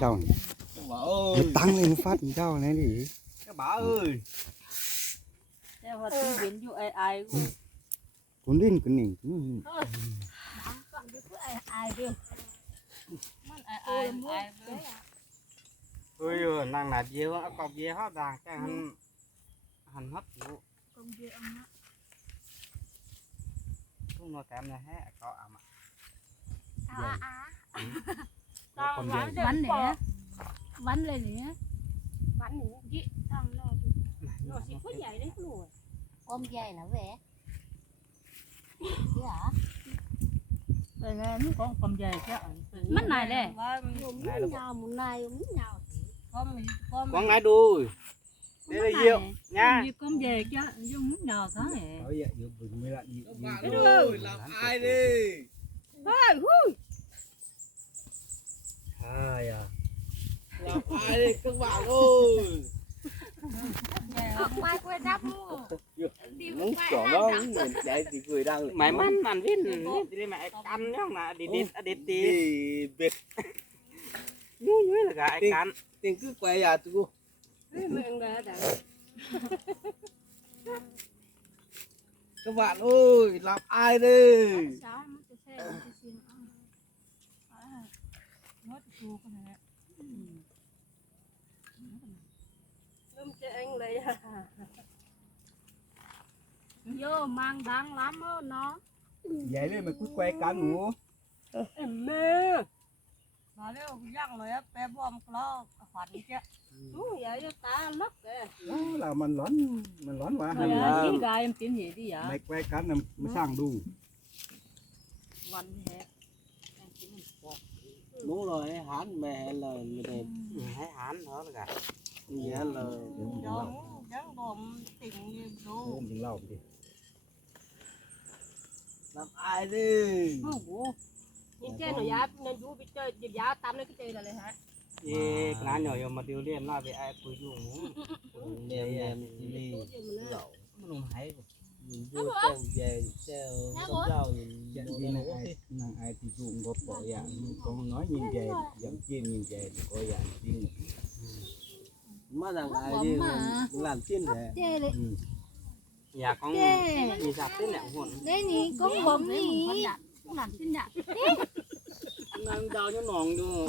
Đâu này? bà ơi Nó tăng lên phát đau này đi. các bà ơi Để hoạt tim biến dụ ai ai cũng Cuốn lên cái này. cũng- ai ai được มัน ai ai ai được ôi ơi nàng nạt dê á cọp dê hết đà cái hắn hắn hết vụ công việc ông nó kém này hết có à mà à à con dê bắn nè. Bắn lên nè bắn nữa chị thằng nó nó chỉ có dạy đấy luôn ôm dây là về. Chứ hả? Đây nè nó con cầm về chứ. Mất này nè. muốn Này là nhau một này muốn nhau con con con ngay đuôi đây là diệu nha. Như con về chứ dùng nước nào đó nè Nói vậy vừa bừng mới lại đi. ơi làm ai đi? Ai à. làm ai đi? Các bạn ơi mai quên đắp luôn muốn nó mình chạy thì cười đang mày mắn màn viên đi mẹ ăn nhá mà đi đi đi đi thì việc nhúi nhúi là gà ai cắn. tiền cứ quay à tụi các bạn ơi làm ai đi anh lấy vô mang đáng lắm á nó. Vậy lên mà cứ quay ngủ. em mê. Mà nếu răng rồi á bé bom nó khoản chứ Đúng vậy cho ta lấp kìa แล้วเรามันร้อน มันร้อนหวะ Rồi ให้ à, chỉ gai em kiếm gì đi ใน vậy แควกันน่ะมาสร้างดู Văn hẹp Em kiếm một bọc đúng rồi hay hán mẹ là người đẹp hay hán đó là cả nghĩa là Giống, giống bồm tình như เริ่ đồ มยิงเหล่าไปดิ làm ai đi Không bố นี่เจ้หนูยาเนี่ยยูไปเจอยาตามเลยก็เจอเลยฮะ nhỏ mà tiêu liên là về ai cuối dùng em em đi. Ủa, gì mà nó- lậu nó không hay nhìn vô treo về treo con rau nhìn Dạ nàng lỗ ai nàng ai thì dụng có bỏ dạ con nói nhìn về dẫn chiên nhìn về có dạ chiên mà rằng ai đi làm đấy ừ. nhà con đi dạp thế này hồn? Đấy nhỉ con bấm nhỉ làm xin nhạc đang đau cho nòng vô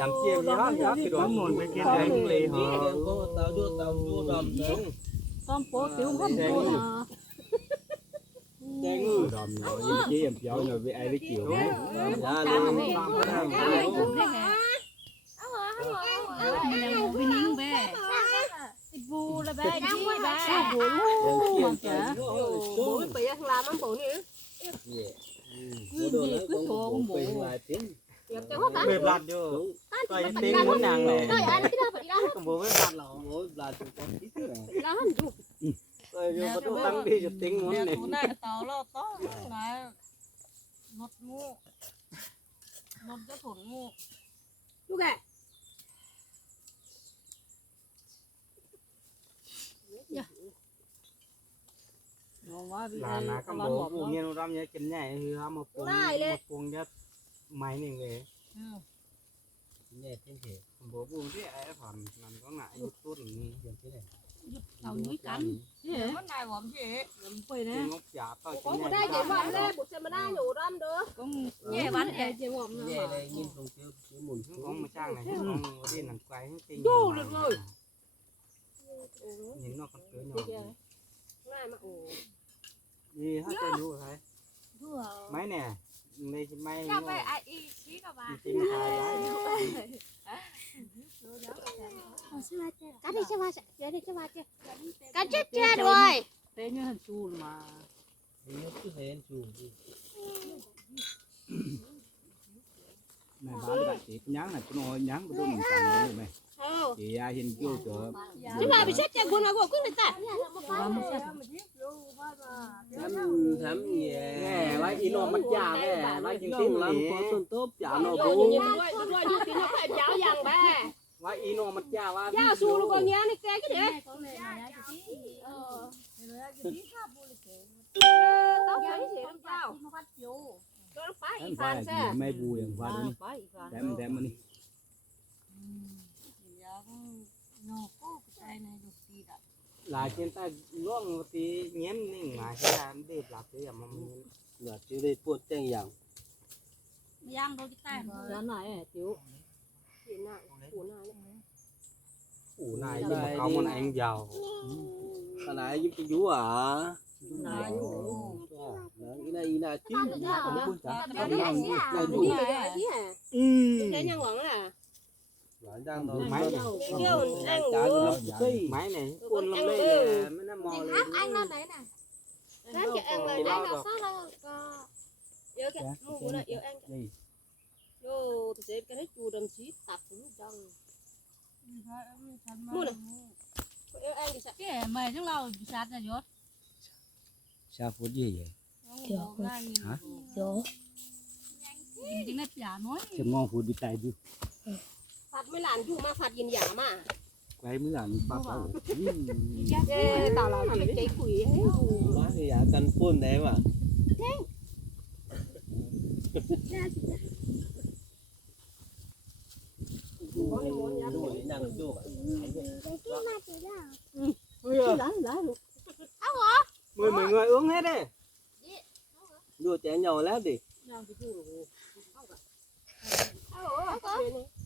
Nhắm chiêm nhá, nhá cái đó muốn cái kia này lì hả. Tao đưa tao đưa đầm xuống. Con phố xíu không cô là. Đang ngư đầm nhỏ, em chỉ em cháu ai đấy kiểu. Dạ đang vui nín bé. Vu là bé, đi bé. Vu không chả. Bố bị ăn làm ăn bố nữa. Gì cứ thua ông. Tiệc cho hốt á. Bếp lạt vô. Tay tên này. Tay ăn cái phải đi ra hết. Bố bếp lạt lẩu. Bố lạt chúng con ít nữa. Lá hẳn bắt đầu tăng đi dục tính muốn này. Muốn này tao lo to là một mu. Một cái thổn mu. Chú kệ. Yeah. là nó có bộ tự nhiên nó ra như chính này một cuồng một cuồng nhất máy này về. Nhẹ trên thể bố bù thế ấy phản làm có ngại như tốt thì giờ thế này. Đầu núi cắn thế mất này bọn chị lắm quỳ đấy có một tao chỉ có đây chị bọn đây một trăm ba nhổ đâm được? Cũng nhẹ bắn nhẹ chị bọn nhẹ đây nhìn không chưa chưa mùi không có một trang này. Không có đi làm quái tinh đủ được rồi. nhìn nó còn cứ nhỏ gì hết tên đủ rồi. Máy nè. đây thì máy Sao nó vậy ai y xí các bạn đi tìm hai lái cắt đi cho ba chơi đi cho ba chơi cắt chết chết rồi เต้เนี่ยหันจูนมา thì nó cứ thế anh chủ đi này bà lại chị nhắn này nó nhắn của tôi mìnhสั่งเ ลยไหม Ờ. chị ai hiện kêu cho Chứ mà bị chết chạy buồn là của cứ người ta. thắm thắm nhẹ lấy đi nó mất già nè lấy chừng tin lắm có xuân tốt chả nó Rồi bú nhìn rồi, rồi nhìn thì nó phải giáo dàng ba. lấy đi nó mất già và Giáo su nó còn nhá này cái cái đấy. Tao phải gì làm sao? Cho nó phải em phàn phải xe. là mấy bùi đằng qua đi đem đem mà đi là trên tay luông một tí nhém nên mà cái là đẹp là cái mà mình là chưa đi buồn chân dạng Giang đâu cái tay Giá này tiểu. Thì nào, của nào đấy. ủ này nhưng mà không con anh giàu cái này giúp cho chú à Này Đó, cái này là chứ Dạ. Này Dạ. đủ Đúng rồi, cái gì hả? ừ Cái nhân quẩn à? lại đang rồi Máy ăn nó này Ừ, cuốn con lắm ăn đây ừ. mới nó mò lên anh lên đấy nè. Ráng cho ăn rồi đấy. lo Anh được sao là có Yêu cái mua nó yêu ăn. đi Yo, thì sẽ cái đấy chù đầm xí tập xuống trong. Mua này. Yêu ăn thì sao? cái mày chúng lao sát ra giót sao phút gì vậy? Hả? chính là giả nói cho ngon phút đi tay đi ผัดไม่หลานอยู่มาผัดยินหยามาไกลมือหลังปั๊เอาเจ๊ตาเราไม่ใจคุยเฮ้ยมาขยะกันปุ้นได้ป่ะดูนี่นั่งดูอะหลานหลาน mười mấy người uống hết đấy đưa trẻ nhỏ lát ดิเอาเหรอ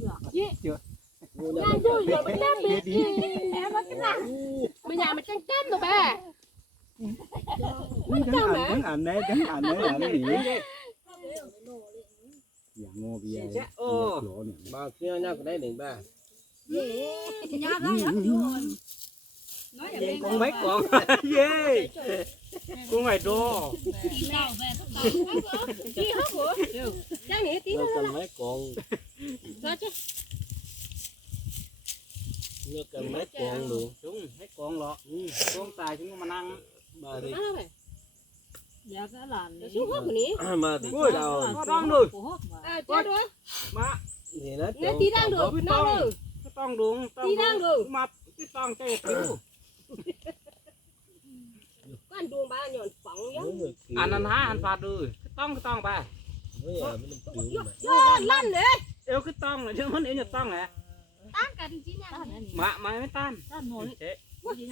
nhà mình Rồi rồi mới làm được. Bây giờ mày tranh chết rồi bà. chẳng ăn chẳng ăn đấy chẳng ăn đấy là cái gì dạ ngon bây giờ Ồ. kia nhau cái đấy đỉnh ba nhà ra lắm rồi bên con mấy con yeah con mày đô nó cần mấy con Rồi nó cần mấy con luôn đúng hết con lọ con tài chúng mà thì Má mày. dạ cái làn Rồi xuống hấp của ní. mà thì Ui, đâu có đong rồi hốt À, chết rồi. má thì nó tí đang được, đang được. cái tông đúng Tí đang được. mặt cái tông cái tiểu Ăn đuông ba nhọn phẳng nhá. anh ăn há anh phạt rồi cái tông cái tông Yo, lăn đấy. yêu cái tông này chứ không yêu nhật tông này tan nha mà mà mới tan. Tan nổi Thế,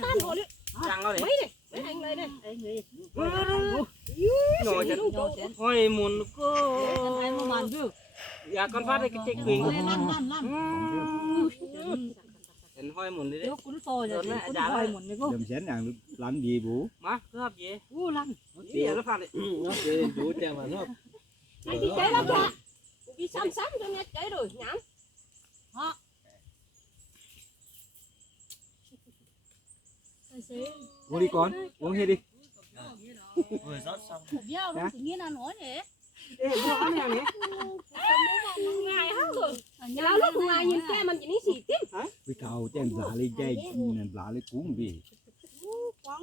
Tan rồi đấy. chẳng có đấy. Mấy này. Mấy anh này. Đây. nổi chết nhỏ chén ôi muốn cô. Anh mà màn chứ dạ con phát đây cái lăn lăn lăn anh hoi muốn đi đấy. Nếu cũng sôi rồi cũng sôi một cái cô. Đầm chén ăn làm gì bố? Má cứ hấp gì? U lăn. Gì nó phát đấy. Nó chơi chú cha mà nó Anh đi cháy lắm kìa. Đi xăm xăm cho nghe cháy rồi. Nhắm. uống đi con uống hết đi. Vừa rót xong. Béo luôn tự nhiên ăn nói thế Lao lúc ngoài nhìn xe mình chỉ ní xì tiếp. vì cho em giả chơi nên giả lên cuốn vì là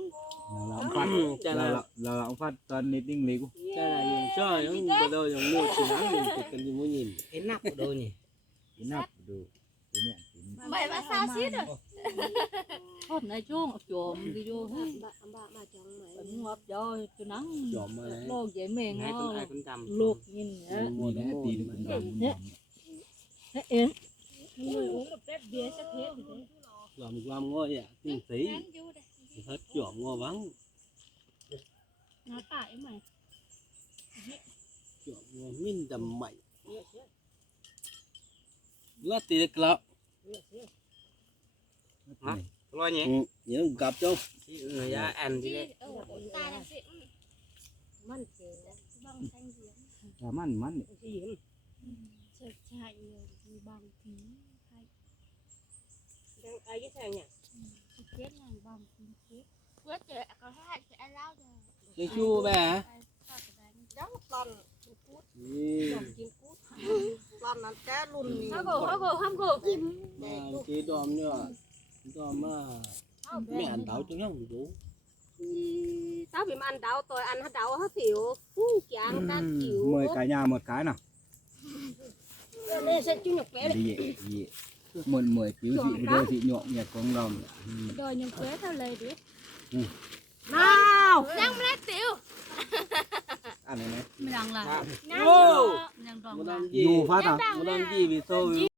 là ông phát. cha là là ông phát toàn nên tiếng lý của cha là nhìn chơi nó bây giờ dùng mua chỉ nắng mình chỉ cần gì muốn nhìn. Cái nắp của đôi nhỉ? Cái nắp nè cái Mày mà sao xít rồi hốt này chuông chồm đi vô Bà bà bà chồng mày. vẫn ngọt cho cho nắng chọn mà đấy lô dễ mềm ngay con ai ngon con chầm luộc nhìn nhá. gì đấy tí được cũng làm thế em người uống một tép bia chắc thế thì thế. Làm làm ngôi ạ kinh tí. Hết chọn ngôi vắng. Nó tại mày. Chọn ngôi min đầm mạnh lát tí được hả? Lo nhỉ? Ừ, nhớ gặp chứ người ra dạ. ăn gì đấy. Dạ, mặn mặn mặn chạy bằng tí hay. Ai biết thằng nhỉ? Biết là bằng tí biết quyết rồi có hai chị ăn lao rồi. Cái chua bé đó con cút. Con làm cá luôn. Không gồ không gồ không gồ kim cái đom nữa cho mà mẹ ăn đậu cho nó không đủ tao bị ăn đậu tôi ăn hết đậu hết thiểu phun chán ta chịu. mời cả nhà một cái nào. Gì vậy gì một mười cứu chị đưa chị nhộn nhà con lòng rồi nhưng quế tao lời biết. Ừ. Nào! Đang lát tiểu. Ăn này này. Mình rằng là nhau rằng rằng dù phát à? một lần gì vì sao